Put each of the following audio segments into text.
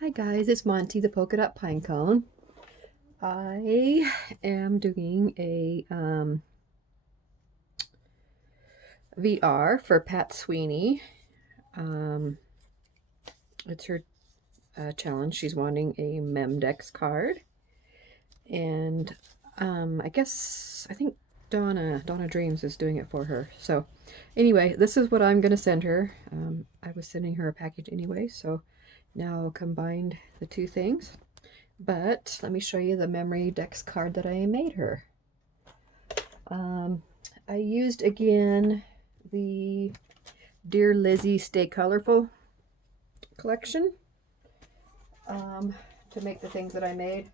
Hi guys, it's Monty the polka dot pine cone. I am doing a VR for Pat Sweeney. Um, it's her challenge. She's wanting a memdex card, and I think Donna Dreams is doing it for her. So anyway, this is what I'm gonna send her. I was sending her a package anyway, so now I'll combine the two things. But let me show you the memory dex card that I made her. I used again the Dear Lizzie Stay Colorful collection to make the things that I made.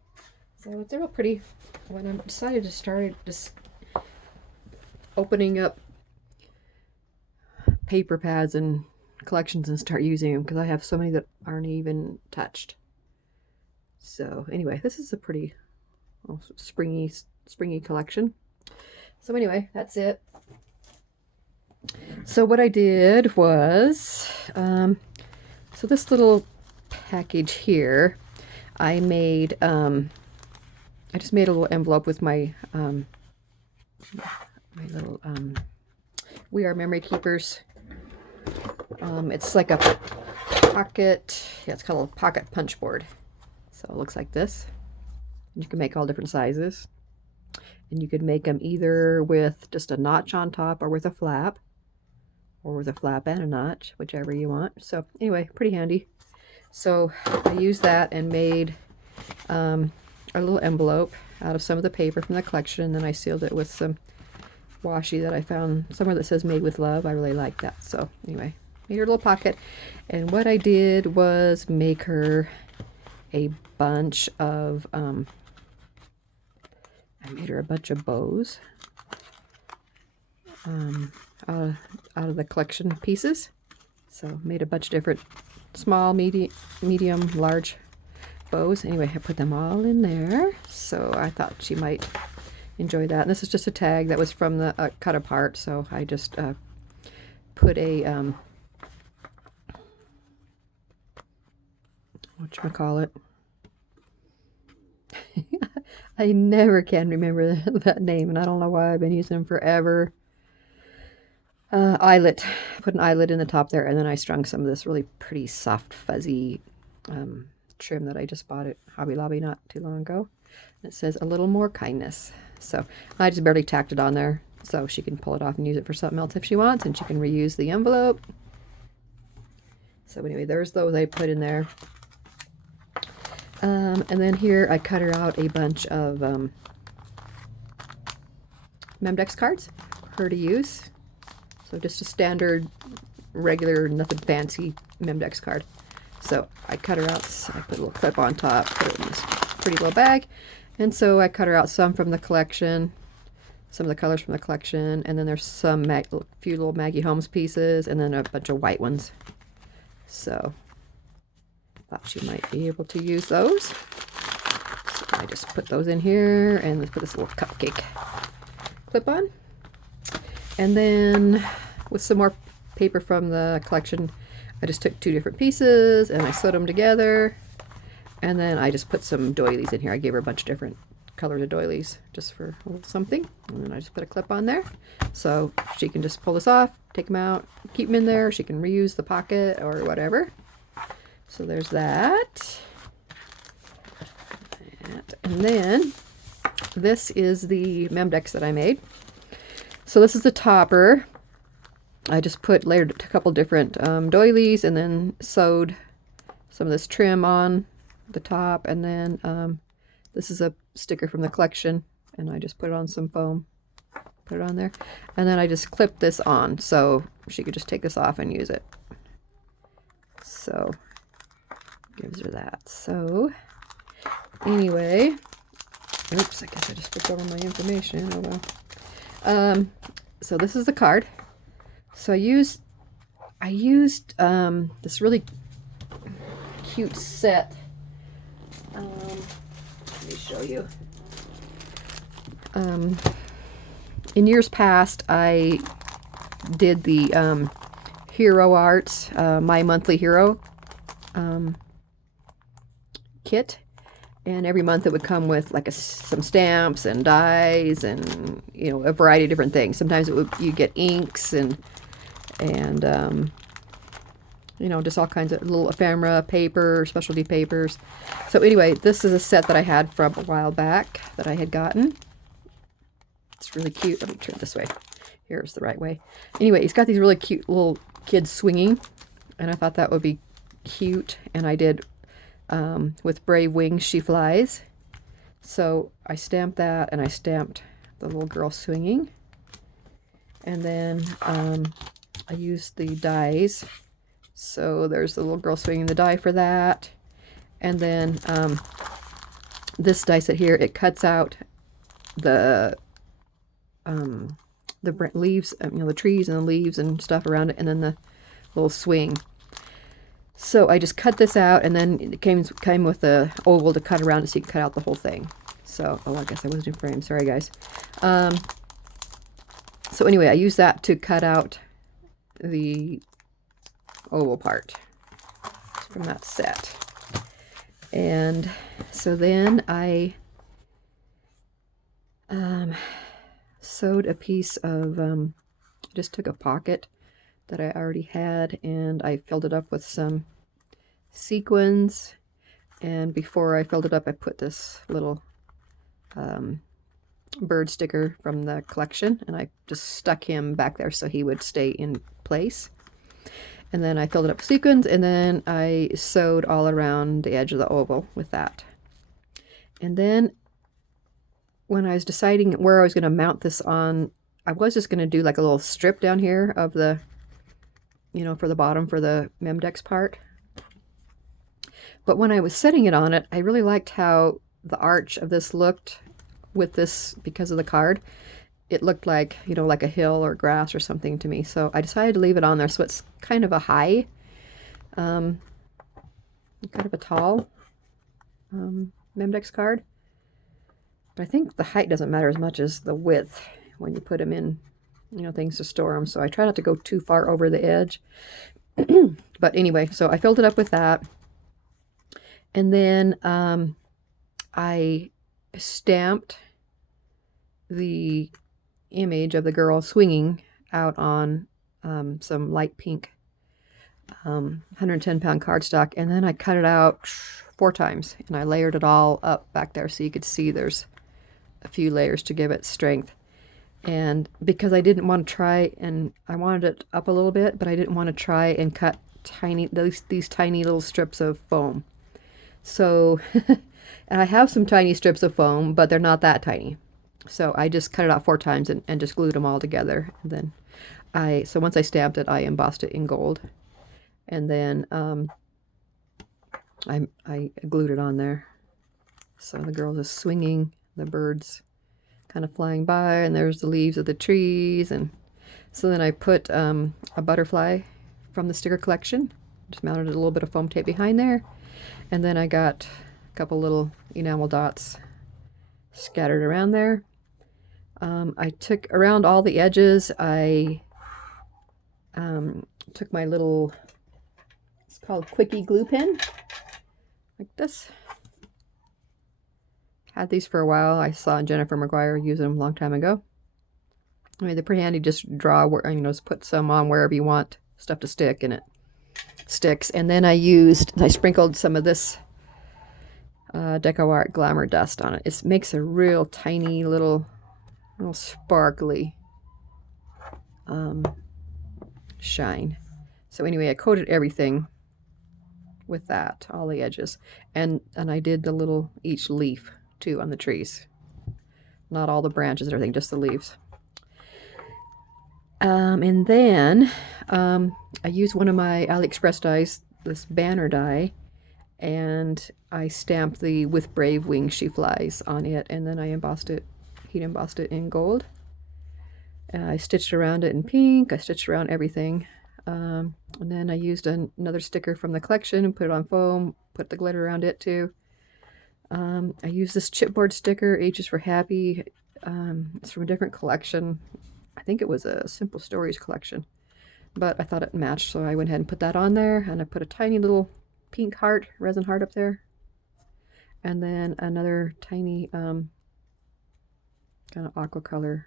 So it's a real pretty. When I decided to start just opening up paper pads and collections and start using them, because I have so many that aren't even touched. So anyway, this is a pretty springy collection. So anyway, that's it. So what I did was, so this little package here, I made, I just made a little envelope with my little We Are Memory Keepers. It's like a pocket, yeah, it's called a pocket punch board. So it looks like this. You can make all different sizes. And you could make them either with just a notch on top or with a flap. Or with a flap and a notch, whichever you want. So anyway, pretty handy. So I used that and made a little envelope out of some of the paper from the collection. And then I sealed it with some washi that I found somewhere that says made with love. I really like that. So anyway, made her a little pocket. And what I did was make her a bunch of, I made her a bunch of bows out of the collection pieces. So made a bunch of different small, medium, large bows. Anyway, I put them all in there. So I thought she might enjoy that. And this is just a tag that was from the cut apart. So I just put a, whatchamacallit. I never can remember that name, and I don't know why. I've been using them forever. Eyelet. Put an eyelet in the top there, and then I strung some of this really pretty soft, fuzzy trim that I just bought at Hobby Lobby not too long ago. And it says a little more kindness. So I just barely tacked it on there so she can pull it off and use it for something else if she wants, and she can reuse the envelope. So anyway, there's those I put in there. And then here I cut her out a bunch of memdex cards for her to use. So just a standard, regular, nothing fancy memdex card. So I cut her out, I put a little clip on top, put it in this pretty little bag. And so I cut her out some from the collection, some of the colors from the collection, and then there's some few little Maggie Holmes pieces, and then a bunch of white ones. So thought she might be able to use those. So I just put those in here, and let's put this little cupcake clip on. And then with some more paper from the collection, I just took two different pieces and I sewed them together. And then I just put some doilies in here. I gave her a bunch of different colors of doilies just for a little something. And then I just put a clip on there. So she can just pull this off, take them out, keep them in there. She can reuse the pocket or whatever. So there's that. And then this is the memdex that I made. So this is the topper. I just layered a couple different doilies and then sewed some of this trim on the top. And then this is a sticker from the collection, and I just put it on some foam. Put it on there. And then I just clipped this on so she could just take this off and use it. So gives her that. So anyway, oops, I guess I just put over my information. Oh well. So this is the card. So I used this really cute set. Let me show you. In years past, I did the Hero Arts, My Monthly Hero kit, and every month it would come with like some stamps and dies and, you know, a variety of different things. Sometimes you get inks and you know, just all kinds of little ephemera, paper, specialty papers. So anyway, this is a set that I had from a while back that I had gotten. It's really cute. Let me turn it this way. Here's the right way. Anyway, he's got these really cute little kids swinging, and I thought that would be cute. And I did with Brave Wings She Flies. So I stamped that, and I stamped the little girl swinging. And then I used the dies. So there's the little girl swinging the die for that. And then this die set here, it cuts out the leaves, you know, the trees and the leaves and stuff around it, and then the little swing. So I just cut this out, and then it came with a oval to cut around it so you can cut out the whole thing. So, oh, I guess I wasn't in frame. Sorry, guys. So anyway, I used that to cut out the oval part from that set. And so then I sewed a piece of, just took a pocket that I already had, and I filled it up with some sequins. And before I filled it up, I put this little bird sticker from the collection, and I just stuck him back there so he would stay in place. And then I filled it up with sequins, and then I sewed all around the edge of the oval with that. And then when I was deciding where I was going to mount this on, I was just going to do like a little strip down here of the, you know, for the bottom for the memdex part. But when I was setting it on it, I really liked how the arch of this looked with this, because of the card. It looked like, you know, like a hill or grass or something to me. So I decided to leave it on there. So it's kind of a high, kind of a tall memdex card. But I think the height doesn't matter as much as the width when you put them in, you know, things to store them. So I try not to go too far over the edge. But anyway, so I filled it up with that. And then I stamped the image of the girl swinging out on some light pink 110-pound cardstock, and then I cut it out 4 times, and I layered it all up back there so you could see there's a few layers to give it strength. And because I didn't want to try, and I wanted it up a little bit, but I didn't want to try and cut these tiny little strips of foam. So and I have some tiny strips of foam, but they're not that tiny. So I just cut it out 4 times and just glued them all together. And then so once I stamped it, I embossed it in gold. And then I glued it on there. So the girl is swinging, the birds kind of flying by, and there's the leaves of the trees. And so then I put a butterfly from the sticker collection, just mounted a little bit of foam tape behind there. And then I got a couple little enamel dots scattered around there. I took around all the edges, I took my little, it's called Quickie glue pen, like this. Had these for a while. I saw Jennifer McGuire use them a long time ago. I mean, they're pretty handy. Just draw, you know, just put some on wherever you want stuff to stick, and it sticks. And then I sprinkled some of this Deco Art Glamour dust on it. It makes a real tiny little sparkly shine. So anyway, I coated everything with that, all the edges, and I did the little each leaf too on the trees, not all the branches or anything, just the leaves. And then I used one of my AliExpress dies, this banner die, and I stamped the "With Brave Wings She Flies" on it, and then I embossed it, heat embossed it in gold. I stitched around it in pink. I stitched around everything. And then I used another sticker from the collection and put it on foam, put the glitter around it too. I used this chipboard sticker, H is for Happy. It's from a different collection. I think it was a Simple Stories collection, but I thought it matched, so I went ahead and put that on there, and I put a tiny little pink heart, resin heart up there. and then another tiny kind of aqua color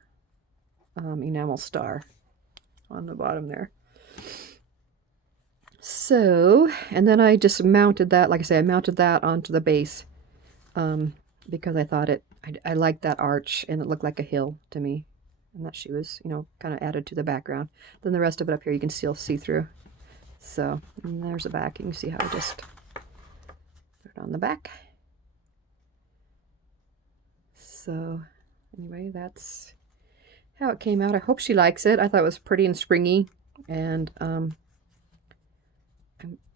enamel star on the bottom there. So, and then I just mounted that, like I say, I mounted that onto the base because I thought I liked that arch, and it looked like a hill to me, and that she was, you know, kind of added to the background. Then the rest of it up here you can still see through. So, and there's the back. You can see how I just put it on the back. So, anyway, that's how it came out. I hope she likes it. I thought it was pretty and springy, and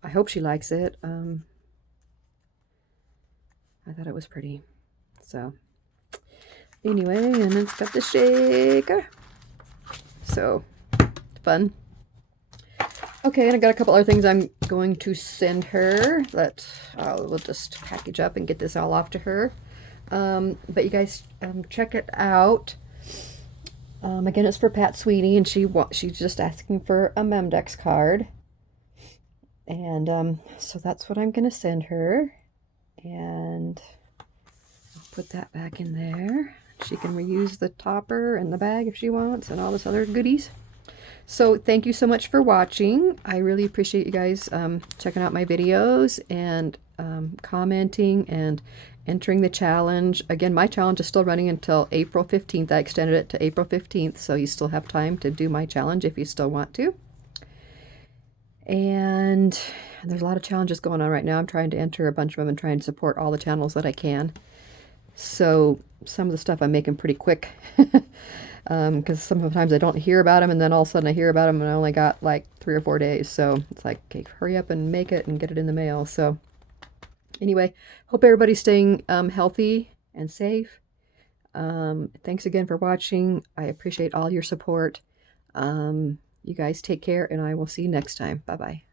I hope she likes it. I thought it was pretty. So, anyway, and it's got the shaker. So, fun. Okay, and I got a couple other things I'm going to send her that we'll just package up and get this all off to her. But you guys check it out. Again, it's for Pat Sweeney, and she's just asking for a memdex card. And so that's what I'm going to send her. And I'll put that back in there. She can reuse the topper and the bag if she wants, and all this other goodies. So thank you so much for watching. I really appreciate you guys checking out my videos and commenting and entering the challenge. Again, my challenge is still running until April 15th. I extended it to April 15th, so you still have time to do my challenge if you still want to. And there's a lot of challenges going on right now. I'm trying to enter a bunch of them and try and support all the channels that I can. So some of the stuff I'm making pretty quick. Because sometimes I don't hear about them, and then all of a sudden I hear about them, and I only got like 3 or 4 days. So it's like, okay, hurry up and make it and get it in the mail. So anyway, hope everybody's staying healthy and safe. Thanks again for watching. I appreciate all your support. You guys take care, and I will see you next time. Bye-bye.